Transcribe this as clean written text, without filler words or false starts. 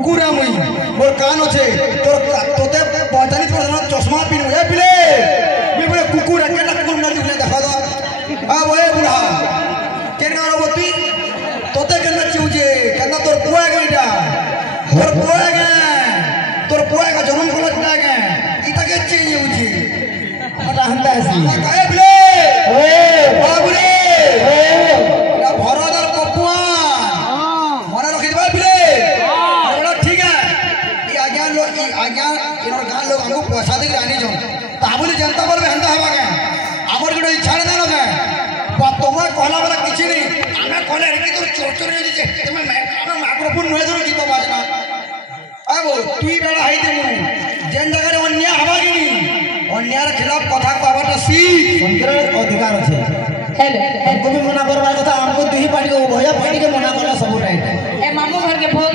कुकुर है मुई मोर कान अच्छे तोर तोते 45% चश्मा पिन ए पिले मी बोले कुकुर है केना कुकुर ना तुने देखा दो आ ओए बुढ़ा केना रोबती तोते केना चिउजे केना तोर पुआ गइडा तोर पुआ का जन्म कलत ना गे इता के चेंज होजी हटा हंदा है ए पिले ओए बाबूरे ना भरदार पपुआ मने रखि देबा पिले बड़ा ठीक है ई आज्ञा इनर गां लोग हमको पैसा दे आनी जो ताबुली जनता बोलबे हंदा हेबा के हमर गुडे छाड़ ना लगे तोमा कहला वाला किछि नहीं आमे कहले कि तोर चोर जे तमे माइक्रोफोन नय धरो गीत बाजना आबो तुई बेड़ा हाई देमु जेन जगह रे अन्याय हबा कि अन्यायर खिलाफ कथा कहबाटा सी संकर अधिकार আছে हेले हमको भी मना करबार कथा हमको दुही पार्टी को उभय पार्टी के मना करला सब राइट ए मामू घर के भोग